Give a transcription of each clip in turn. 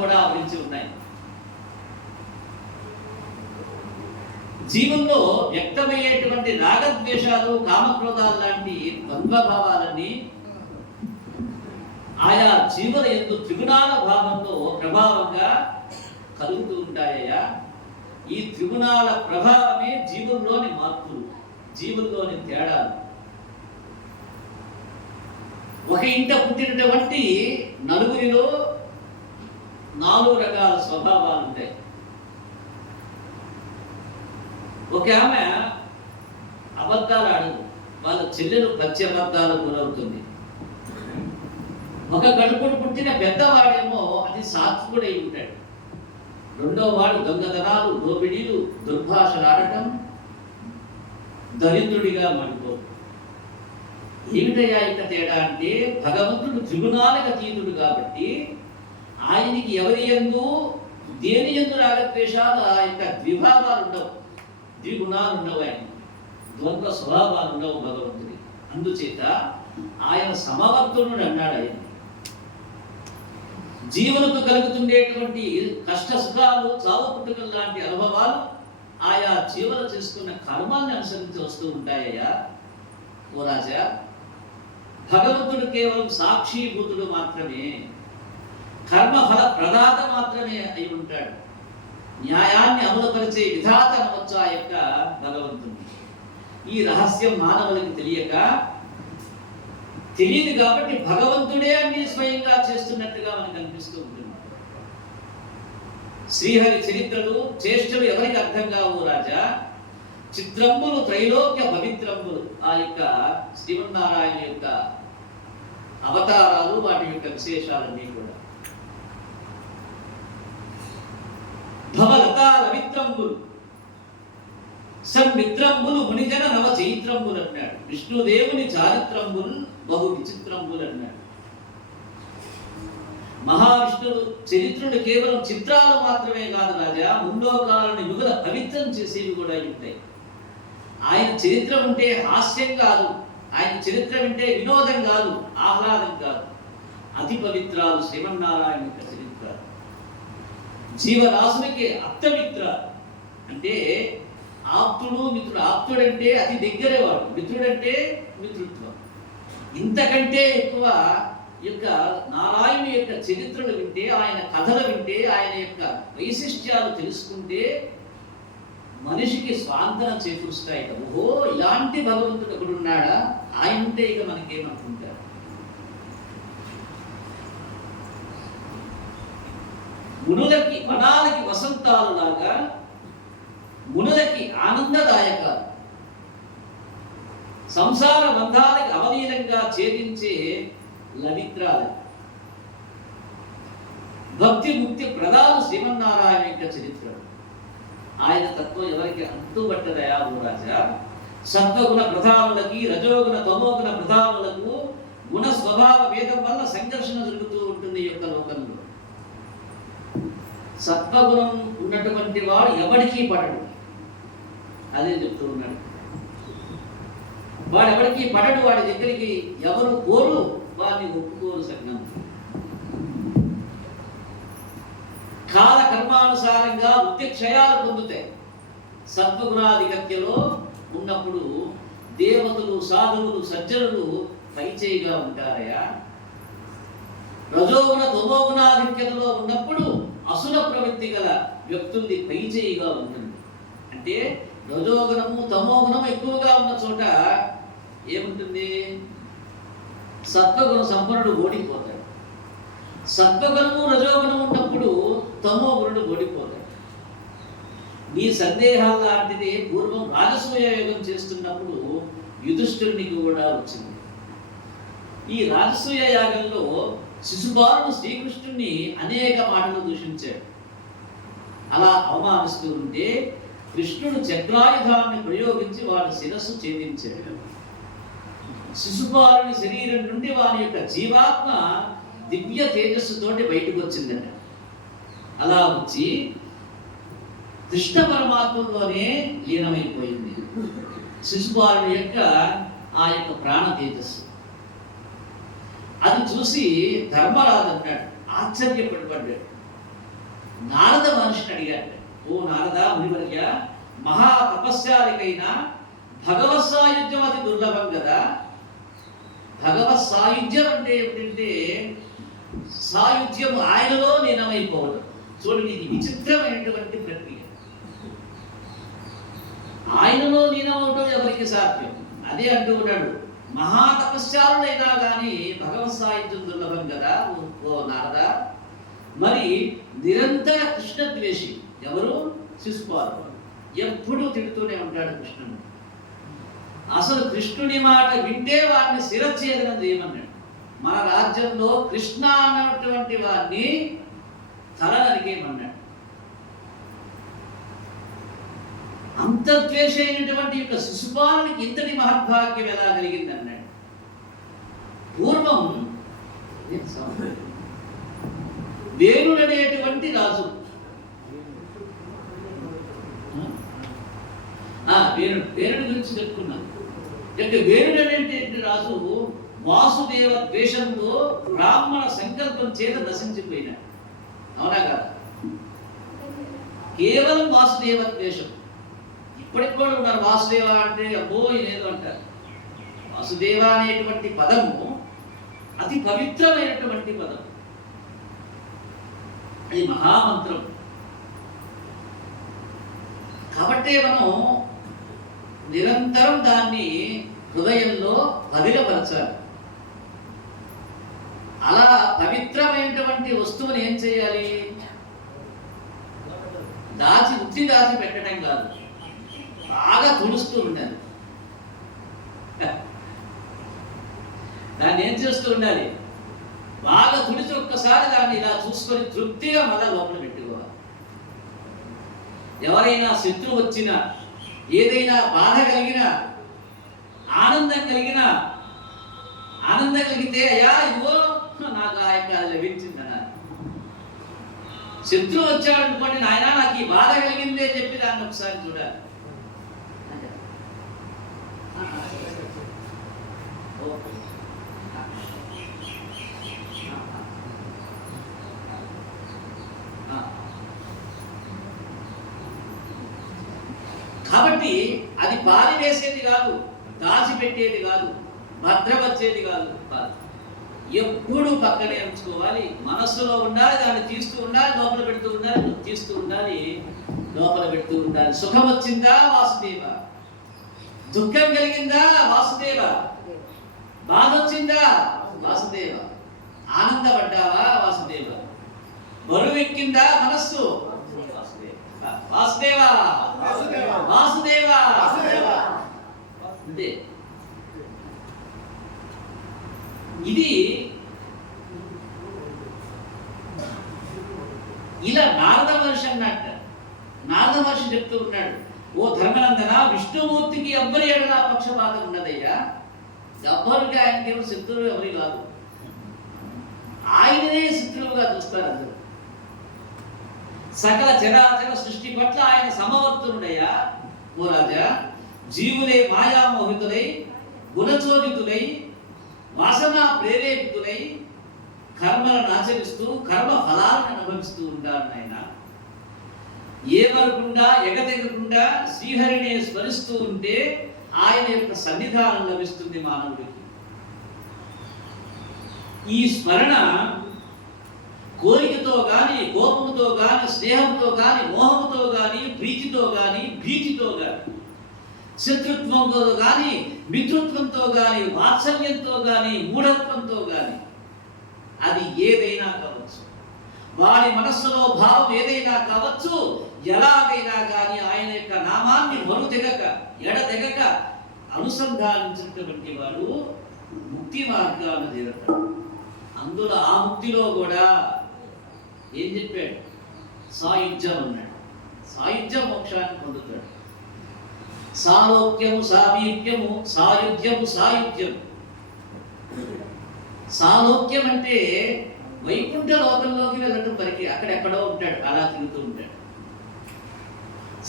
కూడా ఆవరించి ఉన్నాయి. జీవుల్లో వ్యక్తమయ్యేటువంటి రాగద్వేషాలు, కామక్రోధాలు లాంటి ద్వంద్వభావాలన్నీ ఆయా జీవుల యందు త్రిగుణాల భావంలో ప్రభావంగా కలుగుతూ ఉంటాయ్యా. ఈ త్రిగుణాల ప్రభావమే జీవుల్లోని మార్పులు, జీవుల్లోని తేడాలు. ఒక ఇంట పుట్టినటువంటి నలుగురిలో 4 రకాల స్వభావాలు ఉంటాయి. ఒక ఆమె అబద్ధాలు ఆడదు, వాళ్ళ చెల్లెలు పచ్చి అబద్ధాలు గురవుతుంది. ఒక కడుపుడు పుట్టిన పెద్దవాడేమో అది సాత్వికుడై ఉంటాడు. రెండో వాడు దొంగతనాలు, దోపిడీలు, దుర్భాషలు ఆడటం, దరిద్రుడిగా మడిపోదు. ఏమిటయ్యా ఇంత తేడా అంటే, భగవంతుడు త్రిగుణాలకు అతీతుడు కాబట్టి ఆయనకి ఎవరి యందు దేని యందు రాగద్వేషాలు, ఆ యొక్క ద్విభావాలు ఉండవు, ద్విగుణాలు ఉండవు, ఆయన ద్వంద్వ స్వభావాలు ఉండవు భగవంతుడి. అందుచేత ఆయన సమవర్తుడు అన్నాడు. ఆయన జీవులకు కలుగుతుండేటువంటి కష్ట సుఖాలు, చావు పుట్టుకలు లాంటి అనుభవాలు ఆయా జీవులు చేసుకున్న కర్మాన్ని అనుసరించి వస్తూ ఉంటాయ్యా. ఓ రాజా, భగవంతుడు కేవలం సాక్షిభూతుడు మాత్రమే, కర్మఫల ప్రదాత మాత్రమే అయి ఉంటాడు. న్యాయాన్ని అమలుపరిచే విధాత అనవచ్చు ఆ యొక్క భగవంతుడిని. ఈ రహస్యం మానవులకి తెలియదు కాబట్టి భగవంతుడే అన్ని స్వయంగా చేస్తున్నట్టుగా మనకు అనిపిస్తూ ఉంటుంది. శ్రీహరి చరిత్రలు, చేష్టలు ఎవరికి అర్థం కావు రాజా. చిత్రంబులు త్రైలోక్య పవిత్రంబులు, ఆ యొక్క శ్రీమన్నారాయణ యొక్క అవతారాలు, వాటి యొక్క విశేషాలన్నీ కూడా. భవలతా రవిత్రంబులు, సన్మిత్రంబులు, మునిజన నవ చైత్రంబులు అన్నాడు. విష్ణుదేవుని చారిత్రంబులు బహు విచిత్రంబులు అన్నాడు. మహావిష్ణువు చరిత్రలు కేవలం చిత్రాలు మాత్రమే కాదు రాజా, ముండోకాలను యుగల పవిత్రం చేసేవి కూడా ఉంటాయి. ఆయన చరిత్ర ఉంటే హాస్యం కాదు, ఆయన చరిత్ర వింటే వినోదం కాదు, ఆహ్లాదం కాదు. అతి పవిత్రాలు శ్రీమన్నారాయణ యొక్క చరిత్ర. జీవరాశులకి అప్తమిత్ర అంటే ఆప్తుడు, మిత్రుడు. ఆప్తుడంటే అతి దగ్గరేవాడు, మిత్రుడంటే మిత్రుత్వం. ఇంతకంటే ఎక్కువ యొక్క నారాయణ యొక్క చరిత్రలు వింటే, ఆయన కథలు వింటే, ఆయన యొక్క వైశిష్ట్యాలు తెలుసుకుంటే మనిషికి స్వాంతన చేకూరుస్తాయి. ఓహో, ఇలాంటి భగవంతుడు ఒకడు ఉన్నాడా, ఆయన ఉంటే ఇక మనకేమనుకుంటారు. మునులకి వనాలకి వసంతాలు లాగా, మునులకి ఆనందదాయకాలు, సంసార బంధాలకి అవలీలంగా ఛేదించే లవిత్రాలు, భక్తి ముక్తి ప్రదాలు శ్రీమన్నారాయణ యొక్క చరిత్ర. ఆయన తత్వం ఎవరికి అంతుబట్టదయా ఓ రాజా. సత్వగుణ ప్రధానులకి, రజోగుణ తమోగుణ ప్రధానులకు గుణ స్వభావ భేదం వల్ల సంఘర్షణ జరుగుతూ ఉంటుంది ఈ యొక్క లోకంలో. సత్వగుణం ఉన్నటువంటి వాడు ఎవరికీ పడడు, అదే చెప్తూ ఉన్నాడు. వాడు ఎవరికి పడడు, వాడి దగ్గరికి ఎవరు కోరు, వాడిని ఒప్పుకోరు సగ్నం. కాల కర్మానుసారంగా వృత్తి క్షయాలు పొందుతాయి. సత్వగుణాధిక్యలో ఉన్నప్పుడు దేవతలు, సాధువులు, సజ్జనులు పైచేయిగా ఉంటారయా. రజోగుణ తమోగుణాధిక్యతలో ఉన్నప్పుడు అసుర ప్రవృత్తి గల వ్యక్తుల్ని పైచేయిగా ఉంటుంది. అంటే రజోగుణము తమోగుణము ఎక్కువగా ఉన్న చోట ఏముంటుంది, సత్వగుణ సంపన్నుడు ఓడిపోతాడు. సత్వగుణము రజోగుణం ఉన్నప్పుడు తమోగుణుడు ఓడిపోతాడు. నీ సందేహాల లాంటిది పూర్వం రాజసూయ యోగం చేస్తున్నప్పుడు యుధిష్ఠిరునికి కూడా వచ్చింది. ఈ రాజసూయ యాగంలో శిశుపాలుడు శ్రీకృష్ణుని అనేక మాటలు దూషించాడు. అలా అవమానిస్తూ ఉంటే కృష్ణుడు చక్రాయుధాన్ని ప్రయోగించి వాడి శిరస్సు ఛేదించాడు. శిశుపాలుని శరీరం నుండి వాని యొక్క జీవాత్మ దివ్య తేజస్సుతోటి బయటకు వచ్చిందట. అలా వచ్చి కృష్ణ పరమాత్మలోనే లీనమైపోయింది శిశుపాలుని యొక్క ఆ యొక్క ప్రాణ తేజస్సు. అది చూసి ధర్మరాజు అన్నాడు, ఆశ్చర్యపడ్డాడు. నారద మహర్షిని అడిగాడు, ఓ నారద మునివర్య, మహా తపస్యానికైనా భగవత్ సాయుధ్యం అతి దుర్లభం కదా. భగవత్ సాయుధ్యం అంటే ఏమిటంటే సాయుధ్యం ఆయనలో లీనమైపోవడం. చూడండి, ఇది విచిత్రమైనటువంటి ప్రక్రియ. ఆయనలో లీనమవడం ఎవరికి సాధ్యం? అదే అంటూ ఉన్నాడు, మహాతపస్యాలుడైనా కానీ భగవత్ సాయుధ్యం దుర్లభం కదా ఓ నారద. మరి నిరంతర కృష్ణ ద్వేషి ఎవరు? శిశుపాలుడు. ఎప్పుడూ తిడుతూనే ఉంటాడు కృష్ణుడు. అసలు కృష్ణుని మాట వింటే వాడిని శిరచ్ఛేదనం చేయమన్నాడు. మన రాజ్యంలో కృష్ణ అన్నటువంటి వాడిని తల నరికేయమన్నాడు. అంత ద్వేషమైనటువంటి యొక్క శిశుపాలునికి ఇంతటి మహద్భాగ్యం ఎలా కలిగింది అన్నాడు. పూర్వం వేణుడనేటువంటి రాజు, వేణుడి గురించి చెప్పుకున్నాను. వేణుడు అనేటువంటి రాజు వాసుదేవ ద్వేషంతో బ్రాహ్మణ సంకల్పం చేత నశించిపోయినాడు. అవునా కాదు? కేవలం వాసుదేవ ద్వేషం. ఇప్పటికి కూడా ఉన్నారు వాసుదేవ అంటే అబ్బో ఇదేదో అంటారు. వాసుదేవ అనేటువంటి పదము అతి పవిత్రమైనటువంటి పదం. అది మహామంత్రం. కాబట్టి మనం నిరంతరం దాన్ని హృదయంలో పదిలపరచాలి. అలా పవిత్రమైనటువంటి వస్తువుని ఏం చేయాలి? ఉత్తి దాచి పెట్టడం కాదు, బాగా తుడుస్తూ ఉండాలి. దాన్ని ఏం చేస్తూ ఉండాలి? బాగా తుడిచి ఒక్కసారి దాన్ని ఇలా చూసుకొని తృప్తిగా మళ్ళా లోపల పెట్టుకోవాలి. ఎవరైనా శత్రువు వచ్చినా, ఏదైనా బాధ కలిగినా, ఆనందం కలిగితే అయ్యా ఇదిగో నాకు ఆ యొక్క లభించిందనా. శత్రువు వచ్చాడు అనుకోండి, నాయన నాకు ఈ బాధ కలిగింది అని చెప్పి దాన్ని ఒకసారి చూడాలి. కాబట్టి అది పాలి వేసేది కాదు, దాచిపెట్టేది కాదు, భద్రపరిచేది కాదు. ఎప్పుడు పక్కనే ఉంచుకోవాలి, మనస్సులో ఉండాలి, దాన్ని తీస్తూ ఉండాలి, లోపల పెడుతూ ఉండాలి, తీస్తూ ఉండాలి, లోపల పెడుతూ ఉండాలి. సుఖం వచ్చిందా వాసుదేవ, దుఃఖం కలిగిందా వాసుదేవ, బాధ వచ్చిందా వాసుదేవ, ఆనందపడ్డావా వాసుదేవ, బరువెక్కిందా మనస్సు వాసుదేవ వాసుదేవ. అంతే. ఇది ఇలా నారద మహర్షి అన్నట్ట. నారద మహర్షి చెప్తూ ఉన్నాడు, ఓ ధర్మనందన, విష్ణుమూర్తికి ఎవ్వరి ఎడలా పక్షపాతం ఉన్నదయ్యా. ఎవ్వరికి ఆయనకి ఎవరు శత్రువు ఎవరి కాదు, ఆయననే శత్రువుగా చూస్తారు అందరూ. సకల చరాచర సృష్టి పట్ల ఆయన సమవర్తునుడయ్యా. ఓ రాజా, జీవులే మాయామోహితులై, గుణచోదితులై, వాసన ప్రేరేపితులై కర్మలను ఆచరిస్తూ కర్మ ఫలాలను అనుభవిస్తూ ఉంటారు. ఆయన ఏమనకుండా ఎగదెగకుండా శ్రీహరిని స్మరిస్తూ ఉంటే ఆయన యొక్క సన్నిధానం లభిస్తుంది మానవుడికి. ఈ స్మరణ కోరికతో గాని, కోపంతో గాని, స్నేహంతో గాని, మోహంతో గాని, ప్రీతితో గాని, భీతితో గాని, శత్రుత్వంతో గాని, మిత్రుత్వంతో గాని, వాత్సల్యంతో గాని, మూఢత్వంతో గాని, అది ఏదైనా కావచ్చు, వాడి మనస్సులో భావం ఏదైనా కావచ్చు, ఎలాగైనా కానీ ఆయన యొక్క నామాన్ని మరుదెగక ఎడదెగక అనుసంధానించినటువంటి వాడు ముక్తి మార్గాన్ని చేరతాడు. అందులో ఆ ముక్తిలో కూడా ఏం చెప్పాడు? సాయుధ్యం అన్నాడు. సాయుధ్య మోక్షాన్ని పొందుతాడు. సాలోక్యము సామీప్యము, సాయుధ్యము సాయుధ్యము. సాలోక్యం అంటే వైకుంఠ లోకంలోకి వెళ్ళడం వరకే, అక్కడెక్కడో ఉంటాడు, అలా తిరుగుతూ ఉంటాడు.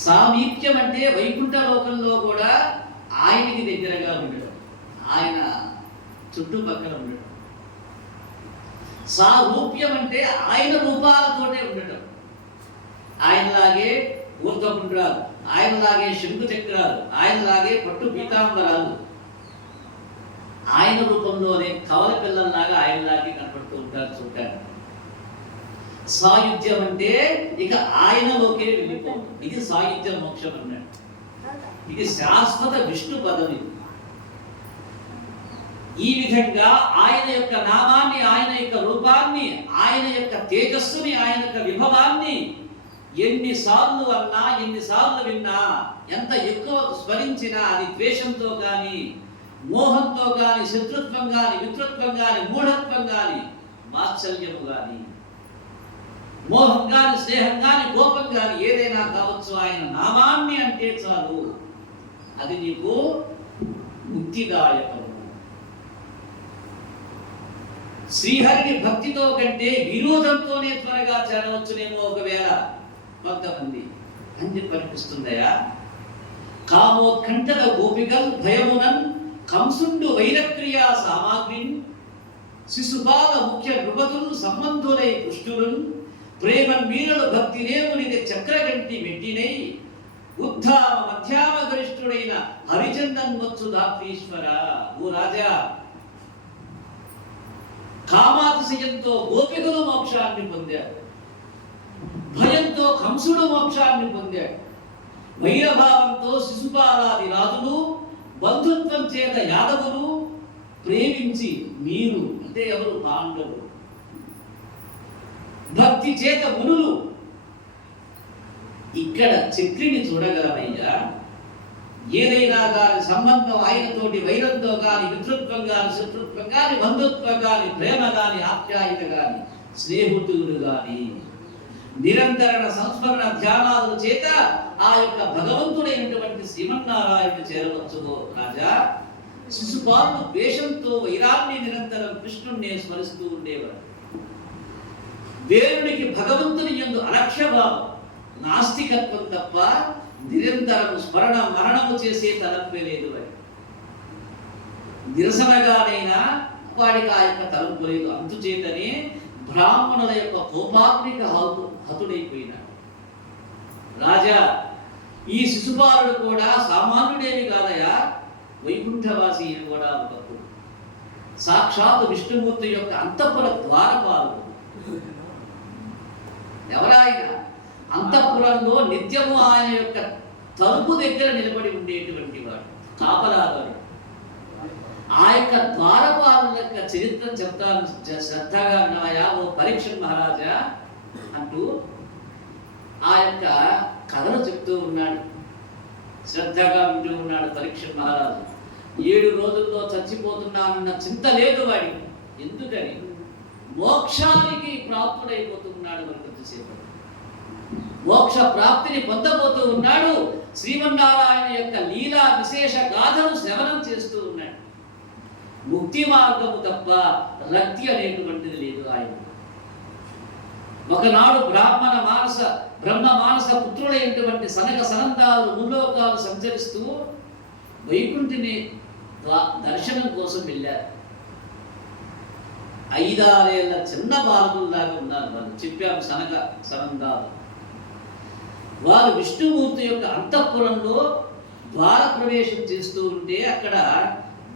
సామీప్యం అంటే వైకుంఠ లోకంలో కూడా ఆయనకి దగ్గరగా ఉండడం, ఆయన చుట్టుపక్కల ఉండడం. సారూప్యం అంటే ఆయన రూపాలతోనే ఉండటం. ఆయనలాగే ఊర్ధపుండ్రాలు, ఆయనలాగే శంకు చక్రాలు, ఆయనలాగే పట్టు పీతాంబరాలు, ఆయన రూపంలోనే కవల పిల్లల్లాగా ఆయనలాగే కనపడుతూ ఉంటారు చూడటానికి. సాయుధ్యం అంటే ఇక ఆయనలోకే వెళ్ళిపోతుంది. ఇది సాయుధ్య మోక్షం అన్నట్టు. ఇది శాశ్వత విష్ణు పదవి. ఈ విధంగా ఆయన యొక్క నామాన్ని, ఆయన యొక్క రూపాన్ని, ఆయన యొక్క తేజస్సుని, ఆయన యొక్క విభవాన్ని ఎన్నిసార్లు అన్నా, ఎన్నిసార్లు విన్నా, ఎంత ఎక్కువ స్మరించినా అది ద్వేషంతో కానీ, మోహంతో కానీ, శత్రుత్వం కానీ, మిత్రత్వం కానీ, మూఢత్వం కానీ, వాత్సల్యము కానీ, మోహం కానీ, స్నేహం కానీ, కోపం కానీ ఏదైనా కావచ్చు, ఆయన నామాన్ని అంటే చాలు అది నీకు ముక్తిదాయకము. శ్రీహరిని భక్తితో కంటే విరోధంతోనే త్వరగా చేరవచ్చునేమో ఒకవేళ కొంతమంది అని చెప్పి అనిపిస్తుందయా. కామోత్కంఠద గోపికల్ భయమునన్ కంసుండు వైరక్రియా సామాగ్రిన్ శిశుపాల ముఖ్య నృపతులు సంబంధులై పుష్టులున్ ప్రేమన్ మీరలు భక్తి రేమునిది చక్రగంటి మెట్టినై ఉద్ధామ మధ్యామ గరిష్ఠుడైన హరిచందన్ వచ్చు దాత్రీశ్వర. ఓ రాజా, కామాతిశయంతో గోపికలు మోక్షాన్ని పొందారు, భయంతో కంసుడు మోక్షాన్ని పొందాడు, వైరభావంతో శిశుపాలాది రాజులు, బంధుత్వం చేత యాదవులు, ప్రేమించి మీరు అంటే ఎవరు? పాండవులు, భక్తి చేత మునులు. ఇక్కడ చక్రిని చూడగలమయ్యా. ఏదైనా కానీ సంబంధం ఆయనతోటి వైరంతో కానీ, మిత్రత్వం కానీ, శత్రుత్వం కానీ, బంధుత్వం కానీ, ప్రేమ కానీ, ఆప్యాయత కానీ, స్నేహితులు కానీ నిరంతర సంస్మరణ ధ్యానాల చేత ఆ యొక్క భగవంతుడైనటువంటి శ్రీమన్నారాయణ చేరవచ్చుగో రాజా. శిశుపాలుడు ద్వేషంతో వైరాన్ని నిరంతరం కృష్ణుణ్ణి స్మరిస్తూ ఉండేవాడు. దేవుడికి భగవంతుని యందు అలక్ష్యభావం, నాస్తికత్వం తప్ప నిరంతరం స్మరణ మరణము చేసే తలంపే లేదు. వాడి నిరసనగానైనా వాడికి ఆ యొక్క తలంపు లేదు. అందుచేతనే బ్రాహ్మణుల యొక్క కోపాగ్నికి హతుడైపోయినాడు. రాజా, ఈ శిశుపాలుడు కూడా సామాన్యుడేమి కాదయా, వైకుంఠవాసి కూడా ఒకప్పుడు సాక్షాత్ విష్ణుమూర్తి యొక్క అంతఃపుర ద్వారపాలు. ఎవరాయన? అంతఃపురంలో నిత్యము ఆయన యొక్క తలుపు దగ్గర నిలబడి ఉండేటువంటి వాడు, కాపలాదారు. ఆ యొక్క ద్వారపాల యొక్క చరిత్ర చెప్తాను శ్రద్ధగా ఉన్నాయా ఓ పరీక్ష మహారాజా అంటూ ఆ యొక్క కథను చెప్తూ ఉన్నాడు. శ్రద్ధగా వింటూ ఉన్నాడు పరీక్ష మహారాజు. 7 రోజుల్లో చచ్చిపోతున్నానన్న చింత లేదు వాడికి. ఎందుకని? మోక్షానికి ప్రాప్తుడైపోతున్నాడు. మరి కొద్దిసేపు మోక్ష ప్రాప్తిని పొందబోతూ ఉన్నాడు. శ్రీమన్నారాయణ యొక్క లీలా విశేష గాథను శ్రవణం చేస్తూ ఉన్నాడు. ముక్తి మార్గము తప్ప రక్తి అనేటువంటిది లేదు ఆయన. ఒకనాడు బ్రహ్మ మానస పుత్రుడైనటువంటి సనక సనందాలు ముల్లోకాలు సంచరిస్తూ వైకుంఠిని దర్శనం కోసం వెళ్ళారు. 5-6 ఏళ్ల చిన్న బాలకుల్లాగా ఉన్నారు వాళ్ళు. చెప్పాము సనక సనందాలు. వారు విష్ణుమూర్తి యొక్క అంతఃపురంలో ద్వార ప్రవేశం చేస్తూ ఉంటే అక్కడ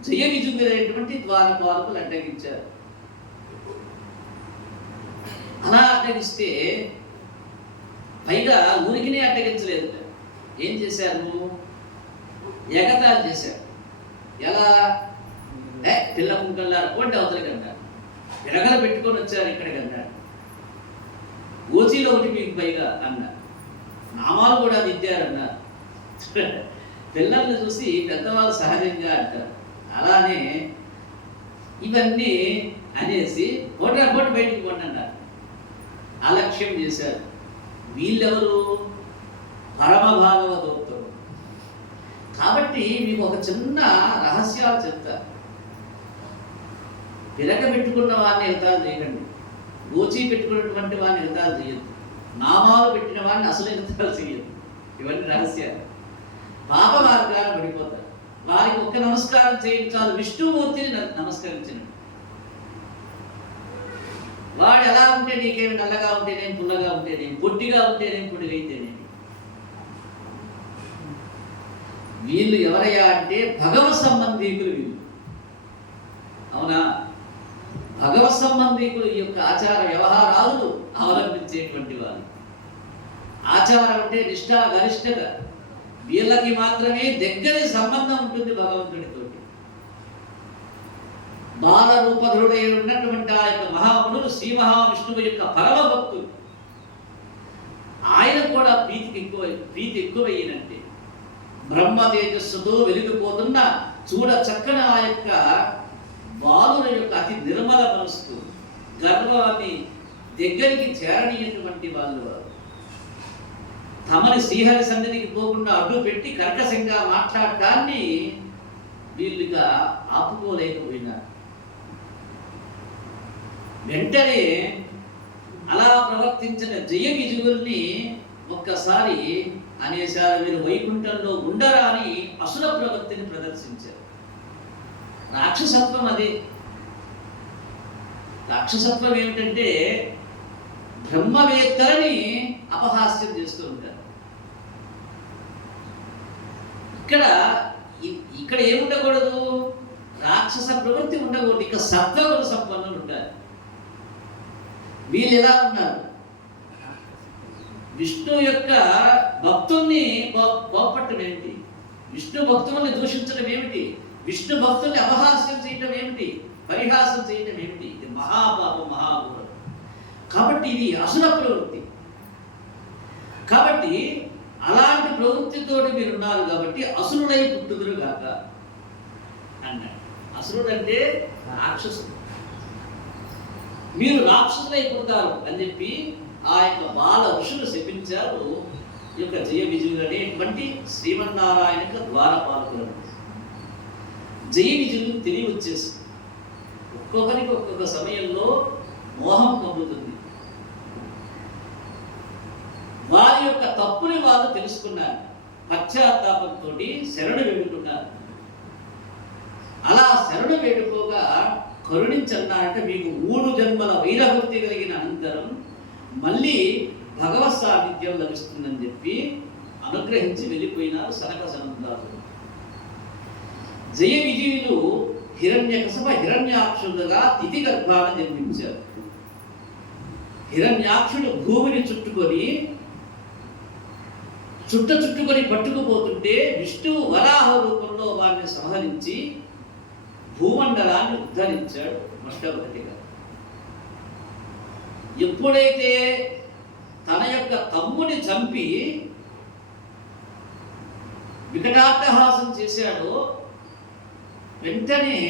జయ విజుగురైనటువంటి ద్వారపాలకులు అడ్డగించారు. అలా అడ్డగిస్తే పైగా ఊరికినే అడ్డగించలేదు. ఏం చేశారు? ఎగతాళి చేశారు. ఎలా? పిల్ల కుంకల్లారు పోటీ అవతలకి అన్నారు. ఎరగల పెట్టుకొని వచ్చారు ఇక్కడికి అన్నారు. ఓచీలో ఒకటి మీకు పైగా అన్నారు. నామాలు కూడా దిద్దారన్నారు. పిల్లల్ని చూసి పెద్దవాళ్ళు సహజంగా అంటారు. అలానే ఇవన్నీ అనేసి పోటీ బయటికి పోండి అన్నారు. అలక్ష్యం చేశారు. వీళ్ళెవరు? పరమ భాగవతోత్తముడు. కాబట్టి మీకు ఒక చిన్న రహస్యాలు చెప్తా. పిలక పెట్టుకున్న వాడిని ఎగతాలు చేయకండి. గోచి పెట్టుకున్నటువంటి వాడిని ఎగతాలు చేయొద్దు. నామాలు పెట్టిన వాడిని అసలు ఎగతాలు చేయొద్దు. ఇవన్నీ రహస్యాలు. పాప మార్గాన పడిపోతారు. వారికి ఒక్క నమస్కారం చేయించాలి. విష్ణుమూర్తిని నమస్కరించినట్టు. వాడు ఎలా ఉంటే నీకేమి, నల్లగా ఉంటేనేం, పుల్లగా ఉంటేనేం, పొట్టిగా ఉంటేనేం, పొడిగైతేనేమి. వీళ్ళు ఎవరయ్యా అంటే భగవత్ సంబంధీకులు వీళ్ళు. అవునా? భగవత్ సంబంధీకులు ఈ యొక్క ఆచార వ్యవహారాలు అవలంబించేటువంటి వాళ్ళు. ఆచారం అంటే నిష్ఠ, గరిష్టత. వీళ్ళకి మాత్రమే దగ్గరి సంబంధం ఉంటుంది భగవంతుడితో. బాల రూపధరుడై ఉన్నటువంటి ఆ యొక్క మహామునులు శ్రీ మహావిష్ణువు యొక్క పరమ భక్తులు. ఆయన కూడా ప్రీతి ఎక్కువైనంటే బ్రహ్మ తేజస్సుతో వెలిగిపోతున్న చూడ చక్కన ఆ యొక్క బాలుల యొక్క అతి నిర్మల మనస్సు, గర్వాన్ని దగ్గరికి చేరనీయటువంటి వాళ్ళు. తమని శ్రీహరి సన్నిధికి పోకుండా అడ్డు పెట్టి కర్కశంగా మాట్లాడటాన్ని వీళ్ళుగా ఆపుకోలేకపోయినారు. వెంటనే అలా ప్రవర్తించిన జయ విజయుల్ని ఒక్కసారి అనేసారి మీరు వైకుంఠంలో ఉండరా అని అసుర ప్రవృత్తిని ప్రదర్శించారు. రాక్షసత్వం అదే. రాక్షసత్వం ఏమిటంటే బ్రహ్మవేత్తలని అపహాస్యం చేస్తూ ఉంటారు. ఇక్కడ ఏముండకూడదు? రాక్షస ప్రవృత్తి ఉండకూడదు. ఇక సత్వగుణ సంపన్నులు ఉంటారు. వీళ్ళు ఎలా ఉన్నారు? విష్ణు యొక్క భక్తుల్ని కోపట్టడం ఏమిటి? విష్ణు భక్తుల్ని దూషించడం ఏమిటి? విష్ణు భక్తుల్ని అపహాస్యం చేయటం ఏమిటి? పరిహాసం చేయటం ఏమిటి? ఇది మహాపాపం, మహాఘోరం. కాబట్టి ఇది అసుర ప్రవృత్తి. కాబట్టి అలాంటి ప్రవృత్తితోటి మీరు ఉన్నారు కాబట్టి అసురుడై పుట్టుదురు గాక అన్నాడు. అసురుడు అంటే రాక్షసుడు. మీరు రాక్షసులై పుడతారు అని చెప్పి ఆ యొక్క బాల ఋషులు శపించారు. ఈ యొక్క జయ విజయులు అనేటువంటి శ్రీమన్నారాయణ ద్వారపాలకులను. జయ విజయులు తిరిగి వచ్చేసి ఒక్కొక్కరికి ఒక్కొక్క సమయంలో మోహం కలుగుతుంది. వారి యొక్క తప్పుని వారు తెలుసుకున్నారు. పశ్చాత్తాపంతో శరణు వేడుకున్నారు. అలా శరణు వేడుకోగా కరుణించన్నారంటే మీకు 3 జన్మల వైరభక్తి కలిగిన అనంతరం మళ్ళీ భగవత్ సాన్నిధ్యం లభిస్తుందని చెప్పి అనుగ్రహించి వెళ్ళిపోయినారు సనక సనందాలు. జయ విజయులు హిరణ్యకశప హిరణ్యాక్షులుగా తిథి గర్భాన జన్మించారు. హిరణ్యాక్షుడు భూమిని చుట్టుకొని పట్టుకుపోతుంటే విష్ణువు వరాహ రూపంలో వారిని సంహరించి భూమండలాన్ని ఉద్ధరించాడు మొట్టమొదటిగా. ఎప్పుడైతే తన యొక్క తమ్ముని చంపి వికటాట్టహాసం చేశాడో వెంటనే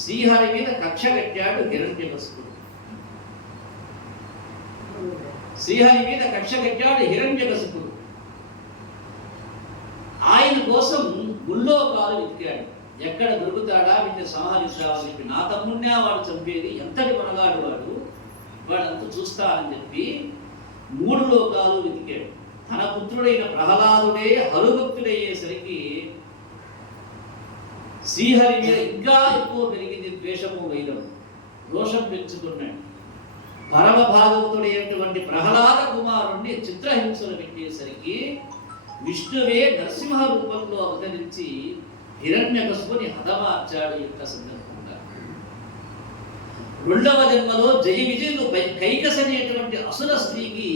శ్రీహరి మీద కక్ష కట్టాడు హిరణ్యకశిపుడు. శ్రీహరి మీద కక్ష కట్టాడు హిరణ్యకశిపుడు. ఆయన కోసం ముల్లోకాలు వెతికాడు. ఎక్కడ దొరుకుతాడా వీటిని సంహరించాలని చెప్పి. నా తమ్ముడినే వాడు చంపేది, ఎంతటి మనగాడు వాడంతా చూస్తానని చెప్పి 3 లోకాలు వెతికాడు. తన పుత్రుడైన ప్రహ్లాదుడే హరుభక్తుడయ్యేసరికి శ్రీహరి మీద ఇంకా ఎక్కువ పెరిగింది ద్వేషము, వైరం, రోషం పెంచుకున్నాడు. పరమ భాగవతుడైనటువంటి ప్రహ్లాద కుమారుణ్ణి చిత్రహింసలు పెట్టేసరికి విష్ణువే నరసింహ రూపంలో అవతరించి హిరణ్యకశిపుని హతమార్చాడు. యొక్క సందర్భంగా 2వ జన్మలో జయ విజయులు కైకస అనేటువంటి అసుర స్త్రీకి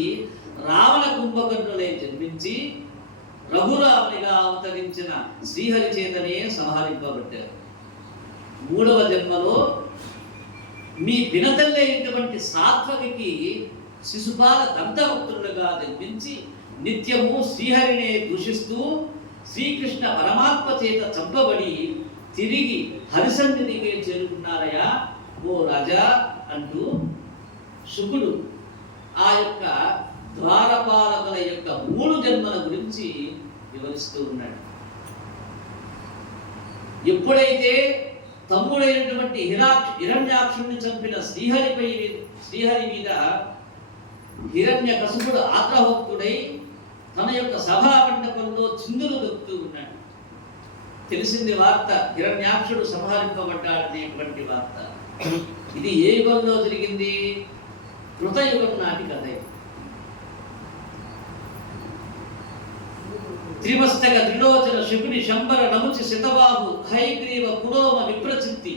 రావణ కుంభకర్ణులై జన్మించి రఘురామునిగా అవతరించిన శ్రీహరి చేతనే సంహరింపబడ్డారు. 3వ జన్మలో మీ వినతల్లైనటువంటి సాత్వకి శిశుపాల దంతభక్తులుగా జన్మించి నిత్యము శ్రీహరినే దూషిస్తూ శ్రీకృష్ణ పరమాత్మ చేత చంపబడి తిరిగి హరిసన్నిధికి చేరుకున్నారయా ఓ రాజా అంటూ శుకుడు ఆ యొక్క ద్వారపాలకుల యొక్క 3 జన్మల గురించి వివరిస్తూ ఉన్నాడు. ఎప్పుడైతే తమ్ముడైనటువంటి హిరణ్యాక్షుడిని చంపిన శ్రీహరి మీద హిరణ్యకశిపుడు ఆగ్రహోక్తుడై తన యొక్క సభా మండపంలో చిందులు దొక్కుతూ ఉన్నాడు. తెలిసింది వార్త, హిరణ్యాక్షుడు సంహరింపబడ్డాడనేటువంటి వార్త. ఇది ఏ యుగంలో జరిగింది? కృతయుగం నాటి కథ. త్రిమస్తక త్రిలోచన శకుని శంబర నముచి శతబాహు హైగ్రీవ కురోమ విప్రచిత్తి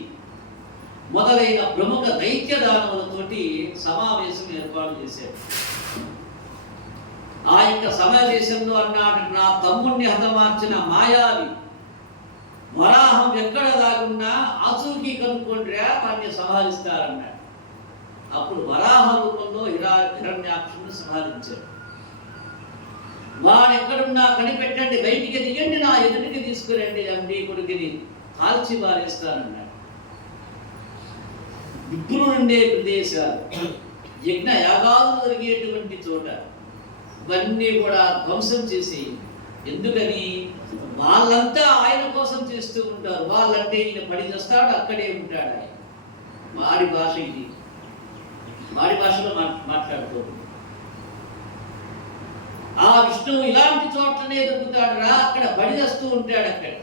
మొదలైన ప్రముఖ దైత్య దానవులతోటి సమావేశం ఏర్పాటు చేశారు. ఆ యొక్క సమావేశంలో అన్నాడు, నా తమ్ముణ్ణి హతమార్చిన మాయావి వరాహం ఎక్కడ దాగున్నా ఆచూకీ కనుక్కోండిరా, వాడిని సంహరిస్తారన్నాడు. అప్పుడు వరాహ రూపంలో హిరణ్యాక్షుని సంహరించాడు. వాడు ఎక్కడున్నా కనిపెట్టండి, బయటికి దిగండి, నా ఎదుటికి తీసుకురండి, అండి కొడుకుని కాల్చి పారేస్తానన్నాడు. విప్రులు ఉండే ప్రదేశాలు, యజ్ఞ యాగాలు జరిగేటువంటి చోట ఇవన్నీ కూడా ధ్వంసం చేసి, ఎందుకని వాళ్ళంతా ఆయన కోసం చేస్తూ ఉంటారు. వాళ్ళంటే ఈయన పడి చేస్తాడు, అక్కడే ఉంటాడు ఆయన. వాడి భాష ఇది, వాడి భాషలో మాట్లాడుతూ ఆ విష్ణువు ఇలాంటి చోట్లనే దొరుకుతాడు రా, అక్కడ బడి చేస్తూ ఉంటాడు. అక్కడ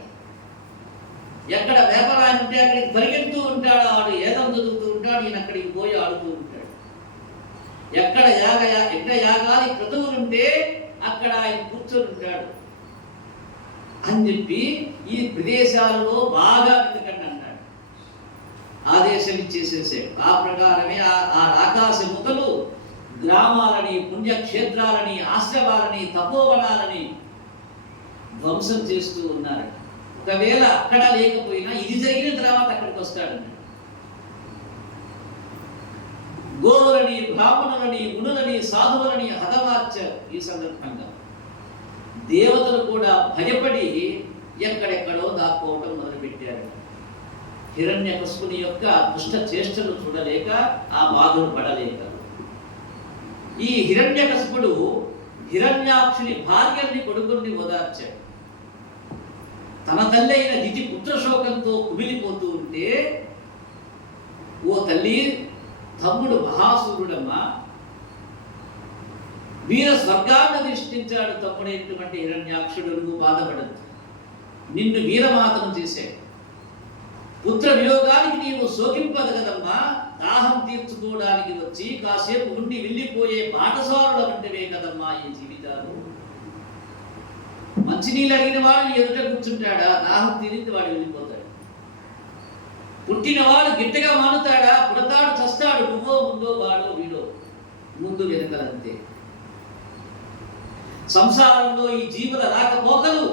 ఎక్కడ వ్యాపారాన్ని ఉంటే అక్కడికి పరిగెడుతూ ఉంటాడు. ఆడు ఏదం చదువుతూ ఉంటాడు, ఈయన అక్కడికి పోయి ఆడుతూ ఉంటాడు. ఎక్కడ యాగాది క్రతువులుంటే అక్కడ ఆయన కూర్చొని ఉంటాడు అని చెప్పి ఈ ప్రదేశాలలో బాగా వెతకండి అన్నాడు. ఆదేశం ఇచ్చేసేసాడు. ఆ ప్రకారమే ఆ ఆకాశ ముఖలు గ్రామాలని, పుణ్యక్షేత్రాలని, ఆశ్రమాలని, తపోవనాలని ధ్వంసం చేస్తూ ఉన్నారు. ఒకవేళ అక్కడ లేకపోయినా ఇది జరిగిన తర్వాత అక్కడికి వస్తాడన్నాడు. గోవులని, బ్రాహ్మణులని, మునులని, సాధువులని హతమార్చారు. ఈ సందర్భంగా దేవతలు కూడా భయపడి ఎక్కడెక్కడో దాక్కోవటం మొదలుపెట్టారు. హిరణ్యకశిపుని యొక్క దుష్ట చేష్టలు చూడలేక, ఆ బాధలు పడలేక ఈ హిరణ్యకశిపుడు హిరణ్యాక్షుని భార్యల్ని, కొడుకుల్ని ఓదార్చాడు. తన తల్లి అయిన దితి పుత్రశోకంతో కుమిలిపోతూ ఉంటే, ఓ తల్లి, తమ్ముడు మహాసూరుడమ్మా, వీర స్వర్గాన్ని అధిష్ఠించాడు తమ్ముడైనటువంటి హిరణ్యాక్షుడు, నువ్వు బాధపడద్దు, నిన్ను వీరమాతను చేశాడు. పుత్ర వియోగానికి నీవు శోకింపదగదమ్మా, దాహం తీర్చుకోవడానికి వచ్చి కాసేపు ఉండి వెళ్ళిపోయే బాటసారుల వంటివే కదమ్మా ఈ జీవితాలు. మంచినీళ్ళు అడిగిన వాడు ఎదుట కూర్చుంటాడా? దాహం తీరింది వాడు వెళ్ళిపోతాడు. పుట్టినవాడు గిట్టగా మానుతాడా? పుడతాడు, చస్తాడు. నువ్వో ముందో, వాడో వీడో, ముందు వెనకలంతే. సంసారంలో ఈ జీవుల రాకపోకలు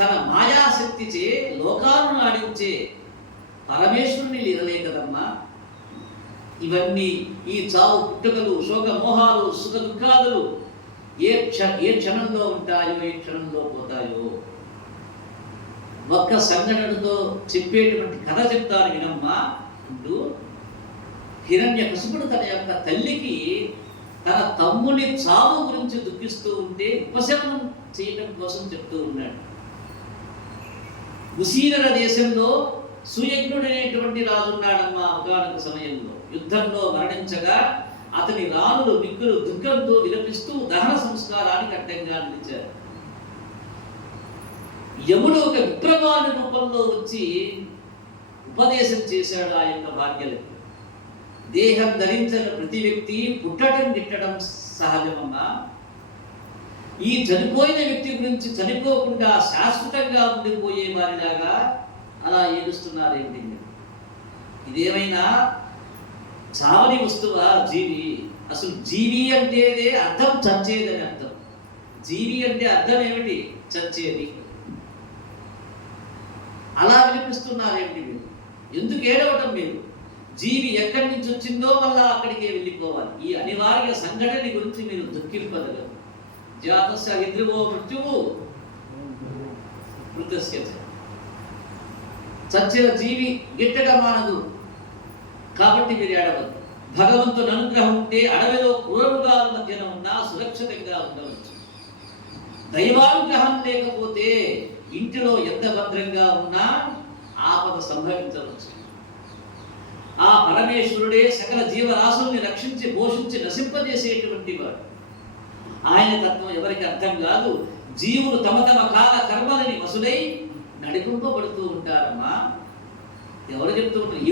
తన మాయాశక్తిచే లోకాలను ఆడించే పరమేశ్వరుని లీలలే కదమ్మా. ఇవన్నీ ఈ చావు పుట్టుకలు, శోక మోహాలు, సుఖ దుఃఖాదులు ఏ క్షణంలో ఉంటాయో, ఏ క్షణంలో పోతాయో. ఒక్క సంఘటనతో చెప్పేటువంటి కథ చెప్తాను వినమ్మా అంటూ హిరణ్యకశిపుడు తన యొక్క తల్లికి తన తమ్ముని చావు గురించి దుఃఖిస్తూ ఉంటే ఉపశమనం చేయటం కోసం చెప్తూ ఉన్నాడు. ఉసీనర దేశంలో సుయజ్ఞుడు అనేటువంటి రాజు ఉన్నాడమ్మా. ఒకనొక సమయంలో యుద్ధంలో మరణించగా అతని రాణులు, మిక్కులు దుఃఖంతో విలపిస్తూ దహన సంస్కారానికి అడ్డంగా నిలిచారు. యముడు ఒక విప్రమాణ రూపంలో వచ్చి ఉపదేశం చేశాడు ఆ యొక్క భాగ్యులకు. దేహం ధరించిన ప్రతి వ్యక్తి పుట్టడం గిట్టడం సహజమమ్మా. ఈ చనిపోయిన వ్యక్తి గురించి చనిపోకుండా శాశ్వతంగా ఉండిపోయే వారిలాగా అలా ఏడుస్తున్నారేంటి? ఇదేమైనా చావని వస్తువా జీవి? అసలు జీవి అంటేదే అర్థం చచ్చేదని అర్థం. జీవి అంటే అర్థం ఏమిటి? చచ్చేది. అలా వినిపిస్తున్నారేంటి మీరు? ఎందుకు ఏడవటం మీరు? జీవి ఎక్కడి నుంచి వచ్చిందో మళ్ళా అక్కడికే వెళ్ళిపోవాలి. ఈ అనివార్య సంఘటన గురించి మీరు దుఃఖింపదగదు. జాతస్య ఇంద్రివో మృత్యువు మృతస్య చ. చచ్చిన జీవి గిట్టగా మానదు, కాబట్టి మీరు ఏడవద్దు. భగవంతుని అనుగ్రహం ఉంటే అడవిలో క్రూరమృగాల మధ్యన ఉన్నా సురక్షితంగా ఉండవచ్చు. దైవానుగ్రహం లేకపోతే ఇంటిలో ఎంత భద్రంగా ఉన్నా ఆపద సంభవించవచ్చు. ఆ పరమేశ్వరుడే సకల జీవరాశుల్ని రక్షించి, పోషించి, నశింపజేసేటువంటి వాడు. ఆయన తత్వం ఎవరికి అర్థం కాదు. జీవులు తమ తమ కాల కర్మలని వసులై నడిపింపబడుతూ ఉంటారమ్మా. ఎవరు చెప్తూ ఉంటారు?